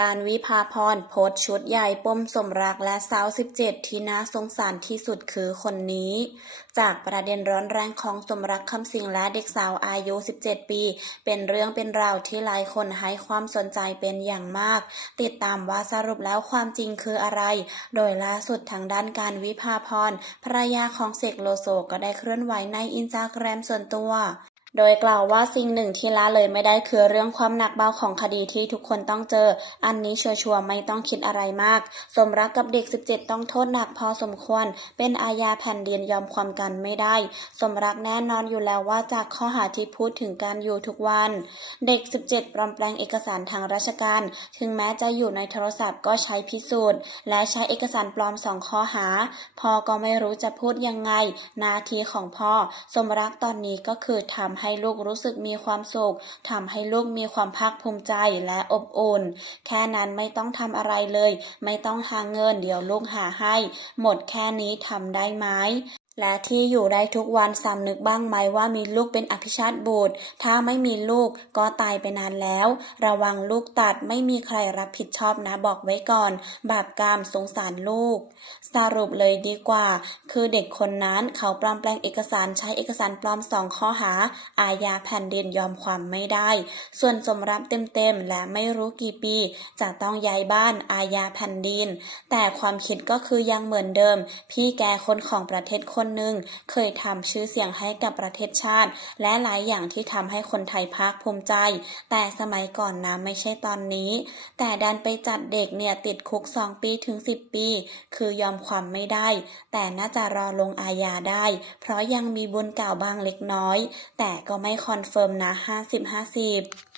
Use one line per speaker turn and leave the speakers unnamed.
การวิภาพรโพสชุดใหญ่ปมสมรักและสาว17 ที่น่าสงสารที่สุดคือคนนี้ จากประเด็นร้อนแรงของสมรักคำสิงและเด็กสาวอายุ 17 ปี เป็นเรื่องเป็นราวที่หลายคนให้ความสนใจเป็นอย่างมาก ติดตามว่าสรุปแล้วความจริงคืออะไร โดยล่าสุดทางด้านการวิภาพรภรรยาของเสกโลโซก็ได้เคลื่อนไหวในอินสตาแกรมส่วนตัว โดยกล่าวว่าสิ่งหนึ่งที่ละเลยไม่ได้คือเรื่องความหนักเบาของคดีที่ทุกคนต้องเจอ อันนี้ชัวร์ๆไม่ต้องคิดอะไรมาก สมรักกับเด็ก 17 ต้องโทษหนักพอสมควร เป็นอาญาแผ่นดินยอมความกันไม่ได้ สมรักแน่นอนอยู่แล้วว่าจากข้อหาที่พูดถึงการอยู่ทุกวัน เด็ก 17 ปลอมแปลงเอกสารทางราชการ ถึงแม้จะอยู่ในโทรศัพท์ก็ใช้พิสูจน์ และใช้เอกสารปลอมสองข้อหา พ่อก็ไม่รู้จะพูดยังไงหน้าที่ของพ่อ สมรักตอนนี้ก็คือทำให้ให้ลูกรู้สึกมีความสุขทำให้ลูกมีความภาคภูมิใจและอบอุ่น แค่นั้นไม่ต้องทำอะไรเลย ไม่ต้องหาเงินเดี๋ยวลูกหาให้ หมดแค่นี้ทำได้ไหม และที่อยู่ได้ทุกวันสำนึกบ้างไหมว่ามีลูกเป็นอภิชาติบุตร ถ้าไม่มีลูกก็ตายไปนานแล้ว ระวังลูกตัดไม่มีใครรับผิดชอบนะบอกไว้ก่อน บาปกรรมสงสารลูก สรุปเลยดีกว่า คือเด็กคนนั้นเขาปลอมแปลงเอกสารใช้เอกสารปลอมสองข้อหา อาญาแผ่นดินยอมความไม่ได้ ส่วนสมรับเต็มๆและไม่รู้กี่ปี จะต้องย้ายบ้านอาญาแผ่นดิน แต่ความคิดก็คือยังเหมือนเดิม พี่แกคนของประเทศคนคนหนึ่งเคยทำชื่อเสียงให้กับประเทศชาติ และหลายอย่างที่ทำให้คนไทยภาคภูมิใจ แต่สมัยก่อนนะไม่ใช่ตอนนี้ แต่ดันไปจัดเด็กเนี่ยติดคุก 2 ปีถึง 10 ปี คือยอมความไม่ได้ แต่น่าจะรอลงอาญาได้ เพราะยังมีบุญเก่าบ้างเล็กน้อย แต่ก็ไม่คอนเฟิร์มนะ 50-50